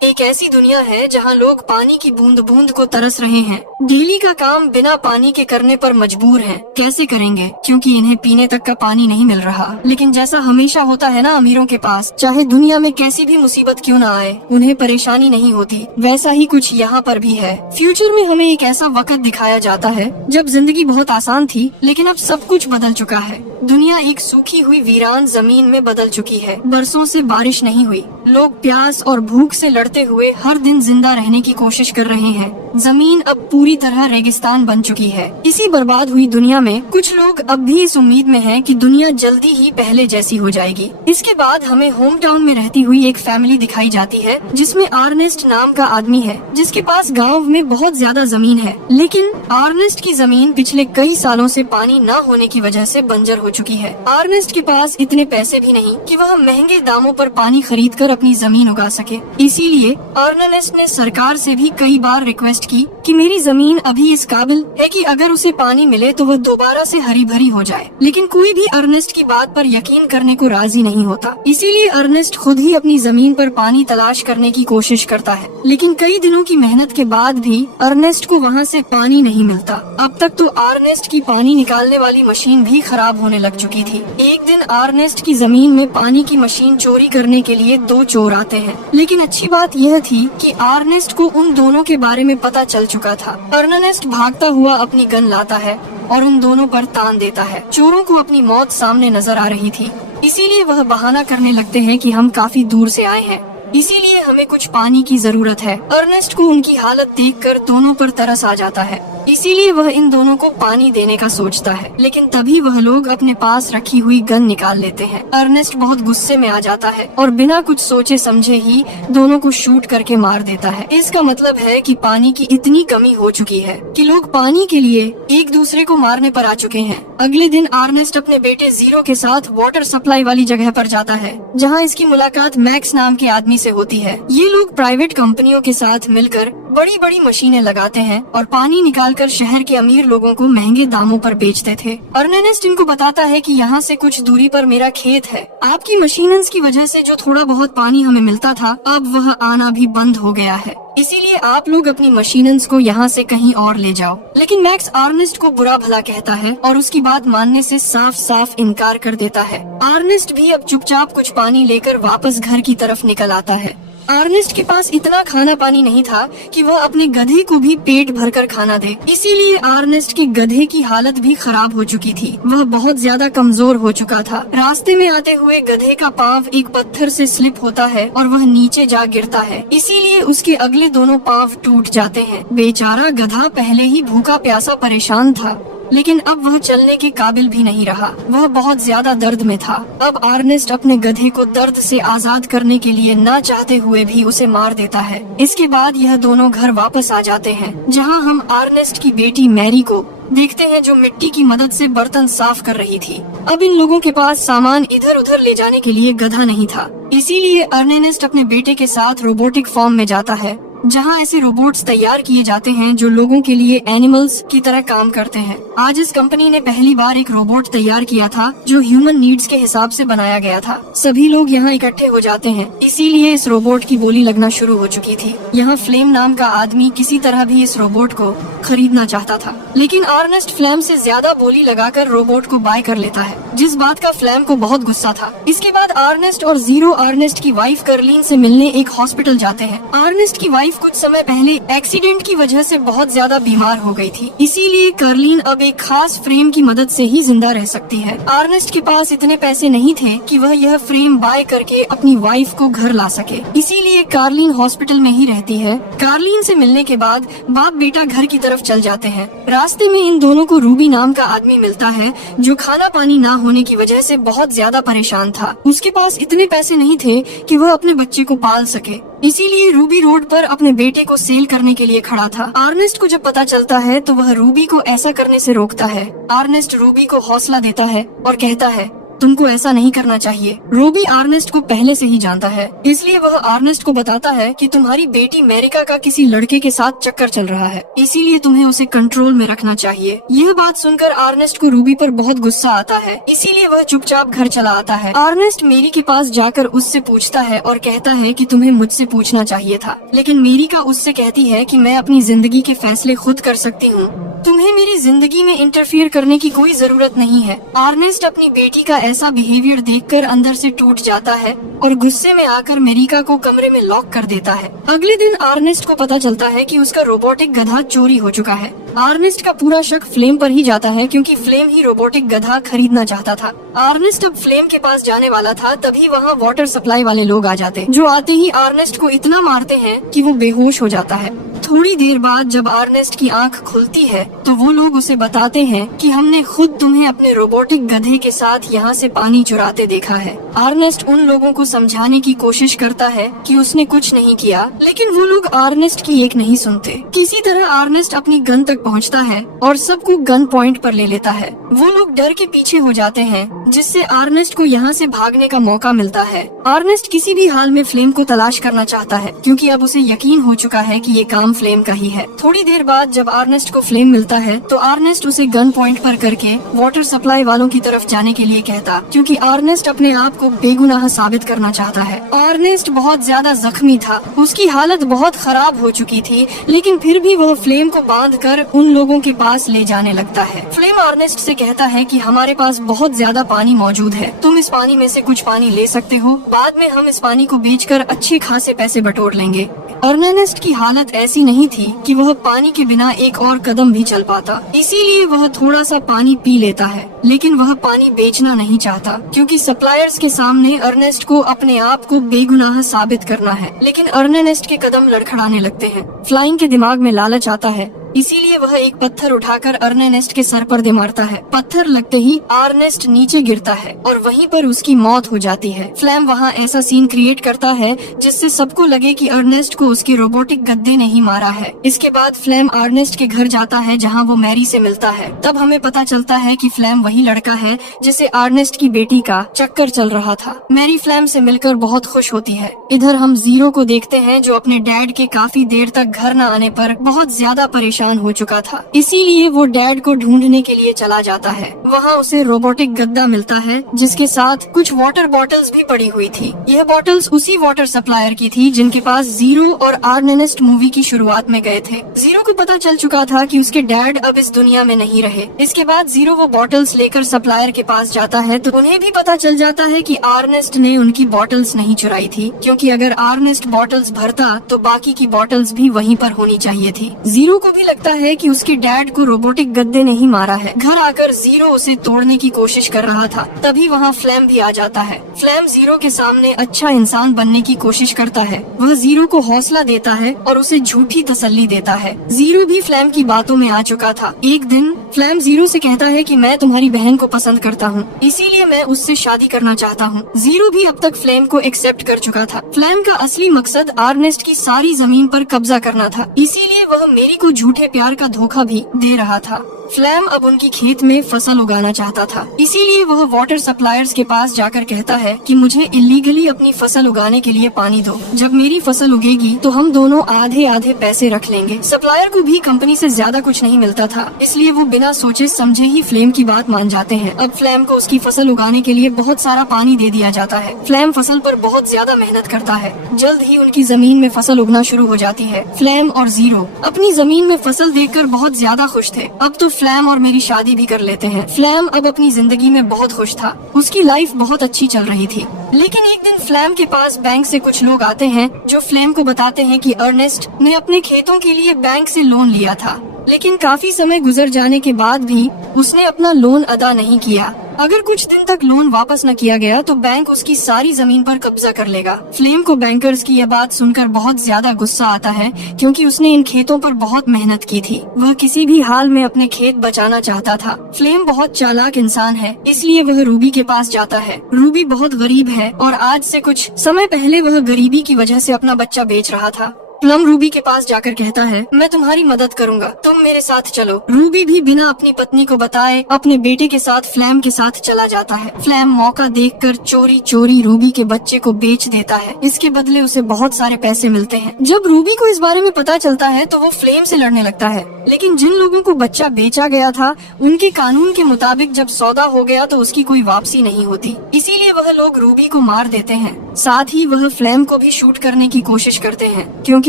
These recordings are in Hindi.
एक ऐसी दुनिया है जहाँ लोग पानी की बूंद बूंद को तरस रहे हैं। डेली का काम बिना पानी के करने पर मजबूर हैं। कैसे करेंगे, क्योंकि इन्हें पीने तक का पानी नहीं मिल रहा। लेकिन जैसा हमेशा होता है ना अमीरों के पास, चाहे दुनिया में कैसी भी मुसीबत क्यों ना आए, उन्हें परेशानी नहीं होती। वैसा ही कुछ यहाँ पर भी है। फ्यूचर में हमें एक ऐसा वक्त दिखाया जाता है जब जिंदगी बहुत आसान थी, लेकिन अब सब कुछ बदल चुका है। दुनिया एक सूखी हुई वीरान जमीन में बदल चुकी है। बरसों से बारिश नहीं हुई। लोग प्यास और भूख से लड़ते हुए हर दिन जिंदा रहने की कोशिश कर रहे हैं। जमीन अब पूरी तरह रेगिस्तान बन चुकी है। इसी बर्बाद हुई दुनिया में कुछ लोग अब भी इस उम्मीद में हैं कि दुनिया जल्दी ही पहले जैसी हो जाएगी। इसके बाद हमें होम टाउन में रहती हुई एक फैमिली दिखाई जाती है जिसमें आर्नेस्ट नाम का आदमी है, जिसके पास गाँव में बहुत ज्यादा जमीन है। लेकिन आर्नेस्ट की जमीन पिछले कई सालों से पानी न होने की वजह से बंजर हो चुकी है। आर्नेस्ट के पास इतने पैसे भी नहीं कि वह महंगे दामों पर पानी खरीद कर अपनी जमीन उगा सके। इसीलिए आर्नेस्ट ने सरकार से भी कई बार रिक्वेस्ट की कि मेरी जमीन अभी इस काबिल है कि अगर उसे पानी मिले तो वह दोबारा से हरी भरी हो जाए। लेकिन कोई भी अर्नेस्ट की बात पर यकीन करने को राजी नहीं होता। इसीलिए अर्नेस्ट खुद ही अपनी जमीन पर पानी तलाश करने की कोशिश करता है। लेकिन कई दिनों की मेहनत के बाद भी अर्नेस्ट को वहाँ से पानी नहीं मिलता। अब तक तो अर्नेस्ट की पानी निकालने वाली मशीन भी खराब होने लग चुकी थी। एक दिन अर्नेस्ट की जमीन में पानी की मशीन चोरी करने के लिए दो चोर आते हैं। लेकिन अच्छी बात यह थी कि अर्नेस्ट को उन दोनों के बारे में पता चल चुका था। अर्नेस्ट भागता हुआ अपनी गन लाता है और उन दोनों पर तान देता है। चोरों को अपनी मौत सामने नजर आ रही थी, इसीलिए वह बहाना करने लगते हैं कि हम काफी दूर से आए हैं, इसीलिए हमें कुछ पानी की जरूरत है। अर्नेस्ट को उनकी हालत देखकर दोनों पर तरस आ जाता है, इसीलिए वह इन दोनों को पानी देने का सोचता है। लेकिन तभी वह लोग अपने पास रखी हुई गन निकाल लेते हैं। अर्नेस्ट बहुत गुस्से में आ जाता है और बिना कुछ सोचे समझे ही दोनों को शूट करके मार देता है। इसका मतलब है कि पानी की इतनी कमी हो चुकी है कि लोग पानी के लिए एक दूसरे को मारने पर आ चुके हैं। अगले दिन अर्नेस्ट अपने बेटे जीरो के साथ वाटर सप्लाई वाली जगह पर जाता है, जहाँ इसकी मुलाकात मैक्स नाम के आदमी से होती है। ये लोग प्राइवेट कंपनियों के साथ मिलकर बड़ी बड़ी मशीनें लगाते हैं और पानी निकालकर शहर के अमीर लोगों को महंगे दामों पर बेचते थे। अर्नेस्ट इनको बताता है कि यहाँ से कुछ दूरी पर मेरा खेत है। आपकी मशीनन्स की वजह से जो थोड़ा बहुत पानी हमें मिलता था, अब वह आना भी बंद हो गया है। इसीलिए आप लोग अपनी मशीनन्स को यहाँ से कहीं और ले जाओ। लेकिन मैक्स अर्नेस्ट को बुरा भला कहता है और उसकी बात मानने से साफ साफ इनकार कर देता है। अर्नेस्ट भी अब चुपचाप कुछ पानी लेकर वापस घर की तरफ निकल आता है। अर्नेस्ट के पास इतना खाना पानी नहीं था कि वह अपने गधे को भी पेट भरकर खाना दे। इसीलिए अर्नेस्ट के गधे की हालत भी खराब हो चुकी थी। वह बहुत ज्यादा कमजोर हो चुका था। रास्ते में आते हुए गधे का पांव एक पत्थर से स्लिप होता है और वह नीचे जा गिरता है। इसीलिए उसके अगले दोनों पांव टूट जाते हैं। बेचारा गधा पहले ही भूखा प्यासा परेशान था, लेकिन अब वह चलने के काबिल भी नहीं रहा। वह बहुत ज्यादा दर्द में था। अब अर्नेस्ट अपने गधे को दर्द से आजाद करने के लिए ना चाहते हुए भी उसे मार देता है। इसके बाद यह दोनों घर वापस आ जाते हैं, जहां हम अर्नेस्ट की बेटी मैरी को देखते हैं, जो मिट्टी की मदद से बर्तन साफ कर रही थी। अब इन लोगों के पास सामान इधर उधर ले जाने के लिए गधा नहीं था, इसीलिए अर्नेस्ट अपने बेटे के साथ रोबोटिक फॉर्म में जाता है, जहां ऐसे रोबोट्स तैयार किए जाते हैं जो लोगों के लिए एनिमल्स की तरह काम करते हैं। आज इस कंपनी ने पहली बार एक रोबोट तैयार किया था जो ह्यूमन नीड्स के हिसाब से बनाया गया था। सभी लोग यहाँ इकट्ठे हो जाते हैं, इसीलिए इस रोबोट की बोली लगना शुरू हो चुकी थी। यहाँ फ्लेम नाम का आदमी किसी तरह भी इस रोबोट को खरीदना चाहता था, लेकिन अर्नेस्ट फ्लेम से ज्यादा बोली लगाकर रोबोट को बाय कर लेता है, जिस बात का फ्लेम को बहुत गुस्सा था। इसके बाद अर्नेस्ट और जीरो अर्नेस्ट की वाइफ कर्लीन से मिलने एक हॉस्पिटल जाते हैं। अर्नेस्ट की वाइफ कुछ समय पहले एक्सीडेंट की वजह से बहुत ज्यादा बीमार हो गई थी, इसीलिए कर्लीन अब एक खास फ्रेम की मदद से ही जिंदा रह सकती है। अर्नेस्ट के पास इतने पैसे नहीं थे कि वह यह फ्रेम बाय करके अपनी वाइफ को घर ला सके, इसीलिए कार्लीन हॉस्पिटल में ही रहती है। कार्लीन से मिलने के बाद बाप बेटा घर की तरफ चल जाते हैं। रास्ते में इन दोनों को रूबी नाम का आदमी मिलता है, जो खाना पानी ना होने की वजह से बहुत ज्यादा परेशान था। उसके पास इतने पैसे नहीं थे कि वह अपने बच्चे को पाल सके, इसीलिए रूबी रोड पर अपने बेटे को सेल करने के लिए खड़ा था। अर्नेस्ट को जब पता चलता है तो वह रूबी को ऐसा करने से रोकता है। अर्नेस्ट रूबी को हौसला देता है और कहता है, तुमको ऐसा नहीं करना चाहिए। रूबी अर्नेस्ट को पहले से ही जानता है, इसलिए वह अर्नेस्ट को बताता है कि तुम्हारी बेटी मेरिका का किसी लड़के के साथ चक्कर चल रहा है, इसीलिए तुम्हें उसे कंट्रोल में रखना चाहिए। यह बात सुनकर अर्नेस्ट को रूबी पर बहुत गुस्सा आता है, इसीलिए वह चुपचाप घर चला आता है। अर्नेस्ट मेरी के पास जाकर उससे पूछता है और कहता है कि तुम्हें मुझसे पूछना चाहिए था, लेकिन मेरिका उससे कहती है कि मैं अपनी जिंदगी के फैसले खुद कर सकती हूँ, तुम्हें मेरी जिंदगी में इंटरफियर करने की कोई जरूरत नहीं है। अर्नेस्ट अपनी बेटी का ऐसा बिहेवियर देखकर अंदर से टूट जाता है और गुस्से में आकर मेरिका को कमरे में लॉक कर देता है। अगले दिन अर्नेस्ट को पता चलता है कि उसका रोबोटिक गधा चोरी हो चुका है। अर्नेस्ट का पूरा शक फ्लेम पर ही जाता है, क्योंकि फ्लेम ही रोबोटिक गधा खरीदना चाहता था। अर्नेस्ट अब फ्लेम के पास जाने वाला था, तभी वहाँ वाटर सप्लाई वाले लोग आ जाते, जो आते ही अर्नेस्ट को इतना मारते हैं कि वो बेहोश हो जाता है। थोड़ी देर बाद जब अर्नेस्ट की आंख खुलती है तो वो लोग उसे बताते हैं कि हमने खुद तुम्हें अपने रोबोटिक गधे के साथ यहाँ से पानी चुराते देखा है। अर्नेस्ट उन लोगों को समझाने की कोशिश करता है कि उसने कुछ नहीं किया, लेकिन वो लोग अर्नेस्ट की एक नहीं सुनते। किसी तरह अर्नेस्ट अपनी गन तक पहुँचता है और सबको गन पॉइंट पर ले लेता है। वो लोग डर के पीछे हो जाते हैं, जिससे अर्नेस्ट को यहाँ से भागने का मौका मिलता है। अर्नेस्ट किसी भी हाल में फ्लेम को तलाश करना चाहता है, क्योंकि अब उसे यकीन हो चुका है कि ये काम फ्लेम का ही है। थोड़ी देर बाद जब अर्नेस्ट को फ्लेम मिलता है तो अर्नेस्ट उसे गन पॉइंट पर करके वाटर सप्लाई वालों की तरफ जाने के लिए कहता, क्योंकि अर्नेस्ट अपने आप को बेगुनाह साबित करना चाहता है। अर्नेस्ट बहुत ज्यादा जख्मी था, उसकी हालत बहुत खराब हो चुकी थी, लेकिन फिर भी वह फ्लेम को बांधकर उन लोगों के पास ले जाने लगता है। फ्लेम अर्नेस्ट से कहता है कि हमारे पास बहुत ज्यादा पानी मौजूद है, तुम इस पानी में से कुछ पानी ले सकते हो, बाद में हम इस पानी को बेचकर अच्छे खासे पैसे बटोर लेंगे। अर्नेस्ट की हालत ऐसी नहीं थी कि वह पानी के बिना एक और कदम भी चल पाता, इसीलिए वह थोड़ा सा पानी पी लेता है, लेकिन वह पानी बेचना नहीं चाहता, क्योंकि सप्लायर्स के सामने अर्नेस्ट को अपने आप को बेगुनाह साबित करना है। लेकिन अर्नेस्ट के कदम लड़खड़ाने लगते हैं। फ्लाइंग के दिमाग में लालच आता है, इसीलिए वह एक पत्थर उठाकर अर्नेस्ट के सर पर दे मारता है। पत्थर लगते ही अर्नेस्ट नीचे गिरता है और वहीं पर उसकी मौत हो जाती है। फ्लैम वहाँ ऐसा सीन क्रिएट करता है जिससे सबको लगे कि अर्नेस्ट को उसके रोबोटिक गद्दे ने ही मारा है। इसके बाद फ्लैम अर्नेस्ट के घर जाता है, जहाँ वो मैरी से मिलता है। तब हमें पता चलता है कि फ्लैम वही लड़का है जिसे अर्नेस्ट की बेटी का चक्कर चल रहा था। मैरी फ्लैम से मिलकर बहुत खुश होती है। इधर हम जीरो को देखते हैं, जो अपने डैड के काफी देर तक घर न आने पर बहुत ज्यादा परेशान हो चुका था, इसीलिए वो डैड को ढूंढने के लिए चला जाता है। वहाँ उसे रोबोटिक गद्दा मिलता है, जिसके साथ कुछ वाटर बॉटल्स भी पड़ी हुई थी। यह बॉटल्स उसी वाटर सप्लायर की थी जिनके पास जीरो और अर्नेस्ट मूवी की शुरुआत में गए थे। जीरो को पता चल चुका था कि उसके डैड अब इस दुनिया में नहीं रहे। इसके बाद जीरो वो बॉटल्स लेकर सप्लायर के पास जाता है, तो उन्हें भी पता चल जाता है कि अर्नेस्ट ने उनकी बॉटल्स नहीं चुराई थी, क्योंकि अगर अर्नेस्ट बॉटल्स भरता तो बाकी की बॉटल्स भी वहीं पर होनी चाहिए थी। जीरो को भी लगता है कि उसके डैड को रोबोटिक गद्दे ने ही मारा है। घर आकर जीरो उसे तोड़ने की कोशिश कर रहा था, तभी वहाँ फ्लैम भी आ जाता है। फ्लैम जीरो के सामने अच्छा इंसान बनने की कोशिश करता है। वह जीरो को हौसला देता है और उसे झूठी तसल्ली देता है। जीरो भी फ्लैम की बातों में आ चुका था। एक दिन फ्लैम जीरो से कहता है कि मैं तुम्हारी बहन को पसंद करता हूँ, इसीलिए मैं उससे शादी करना चाहता हूँ। जीरो भी अब तक फ्लैम को एक्सेप्ट कर चुका था। फ्लैम का असली मकसद अर्नेस्ट की सारी जमीन पर कब्जा करना था, इसीलिए वह मेरी को झूठे प्यार का धोखा भी दे रहा था। फ्लैम अब उनकी खेत में फसल उगाना चाहता था, इसीलिए वह वाटर सप्लायर्स के पास जाकर कहता है कि मुझे इलीगली अपनी फसल उगाने के लिए पानी दो। जब मेरी फसल उगेगी तो हम दोनों आधे आधे पैसे रख लेंगे। सप्लायर को भी कंपनी से ज्यादा कुछ नहीं मिलता था, इसलिए वो बिना सोचे समझे ही फ्लेम की बात मान जाते हैं। अब फ्लैम को उसकी फसल उगाने के लिए बहुत सारा पानी दे दिया जाता है। फ्लैम फसल पर बहुत ज्यादा मेहनत करता है। जल्द ही उनकी जमीन में फसल उगना शुरू हो जाती है। फ्लैम और जीरो अपनी जमीन में फसल देखकर बहुत ज्यादा खुश थे। अब तो फ्लैम और मेरी शादी भी कर लेते हैं। फ्लैम अब अपनी जिंदगी में बहुत खुश था, उसकी लाइफ बहुत अच्छी चल रही थी। लेकिन एक दिन फ्लैम के पास बैंक से कुछ लोग आते हैं, जो फ्लैम को बताते हैं कि अर्नेस्ट ने अपने खेतों के लिए बैंक से लोन लिया था, लेकिन काफी समय गुजर जाने के बाद भी उसने अपना लोन अदा नहीं किया। अगर कुछ दिन तक लोन वापस न किया गया तो बैंक उसकी सारी जमीन पर कब्जा कर लेगा। फ्लेम को बैंकर्स की यह बात सुनकर बहुत ज्यादा गुस्सा आता है, क्योंकि उसने इन खेतों पर बहुत मेहनत की थी। वह किसी भी हाल में अपने खेत बचाना चाहता था। फ्लेम बहुत चालाक इंसान है, इसलिए वह रूबी के पास जाता है। रूबी बहुत गरीब है और आज से कुछ समय पहले वह गरीबी की वजह से अपना बच्चा बेच रहा था। प्लम रूबी के पास जाकर कहता है, मैं तुम्हारी मदद करूंगा, तुम मेरे साथ चलो। रूबी भी बिना अपनी पत्नी को बताए अपने बेटे के साथ फ्लैम के साथ चला जाता है। फ्लैम मौका देखकर चोरी चोरी रूबी के बच्चे को बेच देता है। इसके बदले उसे बहुत सारे पैसे मिलते हैं। जब रूबी को इस बारे में पता चलता है तो वो फ्लेम से लड़ने लगता है, लेकिन जिन लोगों को बच्चा बेचा गया था उनके कानून के मुताबिक जब सौदा हो गया तो उसकी कोई वापसी नहीं होती, इसीलिए वह लोग रूबी को मार देते हैं। साथ ही वह फ्लैम को भी शूट करने की कोशिश करते हैं, क्योंकि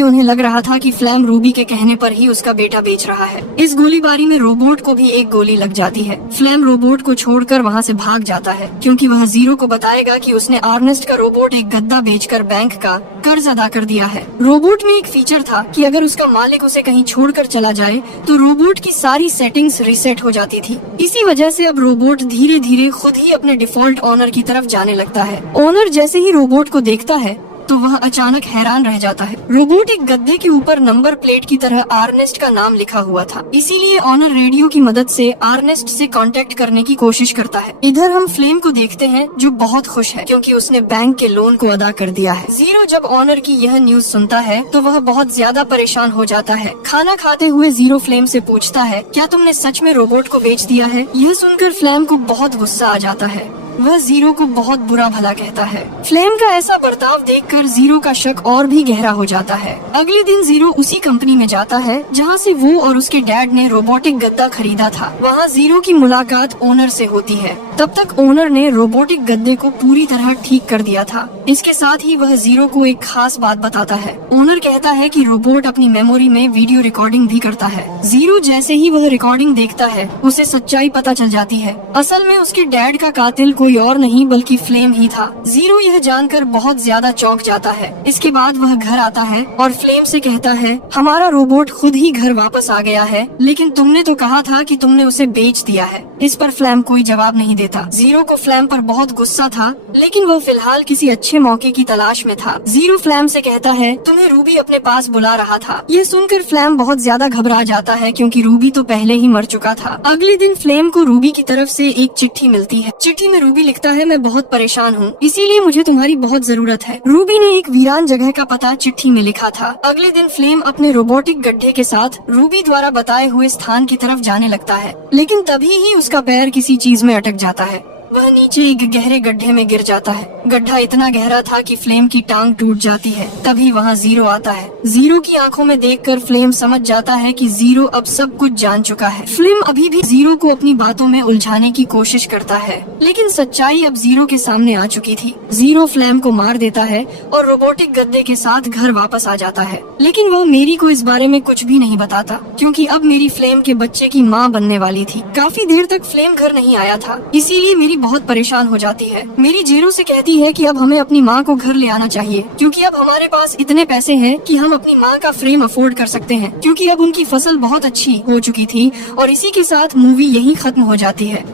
उन्हें लग रहा था कि फ्लैम रूबी के कहने पर ही उसका बेटा बेच रहा है। इस गोलीबारी में रोबोट को भी एक गोली लग जाती है। फ्लैम रोबोट को छोड़कर वहाँ से भाग जाता है, क्योंकि वह जीरो को बताएगा कि उसने अर्नेस्ट का रोबोट एक गद्दा बेचकर बैंक का कर्ज अदा कर दिया है। रोबोट में एक फीचर था कि अगर उसका मालिक उसे कहीं छोड़कर चला जाए तो रोबोट की सारी सेटिंग्स रीसेट हो जाती थी। इसी वजह से अब रोबोट धीरे धीरे खुद ही अपने डिफॉल्ट ओनर की तरफ जाने लगता है। ओनर जैसे ही रोबोट को देखता है तो वह अचानक हैरान रह जाता है। रोबोट एक गद्दे के ऊपर नंबर प्लेट की तरह अर्नेस्ट का नाम लिखा हुआ था, इसीलिए ऑनर रेडियो की मदद से अर्नेस्ट से कांटेक्ट करने की कोशिश करता है। इधर हम फ्लेम को देखते हैं जो बहुत खुश है क्योंकि उसने बैंक के लोन को अदा कर दिया है। जीरो जब ऑनर की यह न्यूज सुनता है तो वह बहुत ज्यादा परेशान हो जाता है। खाना खाते हुए जीरो फ्लेम से पूछता है, क्या तुमने सच में रोबोट को बेच दिया है? यह सुनकर फ्लेम को बहुत गुस्सा आ जाता है। वह जीरो को बहुत बुरा भला कहता है। फ्लेम का ऐसा बर्ताव देखकर जीरो का शक और भी गहरा हो जाता है। अगले दिन जीरो उसी कंपनी में जाता है जहां से वो और उसके डैड ने रोबोटिक गद्दा खरीदा था। वहां जीरो की मुलाकात ओनर से होती है। तब तक ओनर ने रोबोटिक गद्दे को पूरी तरह ठीक कर दिया था। इसके साथ ही वह जीरो को एक खास बात बताता है। ओनर कहता है कि रोबोट अपनी मेमोरी में वीडियो रिकॉर्डिंग भी करता है। जीरो जैसे ही वह रिकॉर्डिंग देखता है उसे सच्चाई पता चल जाती है। असल में उसके डैड का कातिल कोई और नहीं बल्कि फ्लेम ही था। जीरो यह जानकर बहुत ज्यादा चौंक जाता है। इसके बाद वह घर आता है और फ्लेम से कहता है, हमारा रोबोट खुद ही घर वापस आ गया है, लेकिन तुमने तो कहा था कि तुमने उसे बेच दिया है। इस पर फ्लेम कोई जवाब नहीं देता। जीरो को फ्लेम पर बहुत गुस्सा था, लेकिन वह फिलहाल किसी अच्छे मौके की तलाश में था। जीरो फ्लेम से कहता है, तुम्हें रूबी अपने पास बुला रहा था। यह सुनकर फ्लेम बहुत ज्यादा घबरा जाता है क्योंकि रूबी तो पहले ही मर चुका था। अगले दिन फ्लेम को रूबी की तरफ से एक चिट्ठी मिलती है। चिट्ठी में रूबी लिखता है, मैं बहुत परेशान हूँ, इसीलिए मुझे तुम्हारी बहुत जरूरत है। रूबी ने एक वीरान जगह का पता चिट्ठी में लिखा था। अगले दिन फ्लेम अपने रोबोटिक गड्ढे के साथ रूबी द्वारा बताए हुए स्थान की तरफ जाने लगता है, लेकिन तभी ही उसका पैर किसी चीज में अटक जाता है। वह नीचे एक गहरे गड्ढे में गिर जाता है। गड्ढा इतना गहरा था कि फ्लेम की टांग टूट जाती है। तभी वहाँ जीरो आता है। जीरो की आंखों में देखकर फ्लेम समझ जाता है कि जीरो अब सब कुछ जान चुका है। फ्लेम अभी भी जीरो को अपनी बातों में उलझाने की कोशिश करता है, लेकिन सच्चाई अब जीरो के सामने आ चुकी थी। जीरो फ्लेम को मार देता है और रोबोटिक गद्दे के साथ घर वापस आ जाता है, लेकिन वह मेरी को इस बारे में कुछ भी नहीं बताता, क्योंकि अब मेरी फ्लेम के बच्चे की माँ बनने वाली थी। काफी देर तक फ्लेम घर नहीं आया था, इसीलिए मेरी बहुत परेशान हो जाती है। मेरी जीरो से कहती है कि अब हमें अपनी माँ को घर ले आना चाहिए, क्योंकि अब हमारे पास इतने पैसे हैं कि हम अपनी माँ का फ्रेम अफोर्ड कर सकते हैं, क्योंकि अब उनकी फसल बहुत अच्छी हो चुकी थी। और इसी के साथ मूवी यहीं खत्म हो जाती है।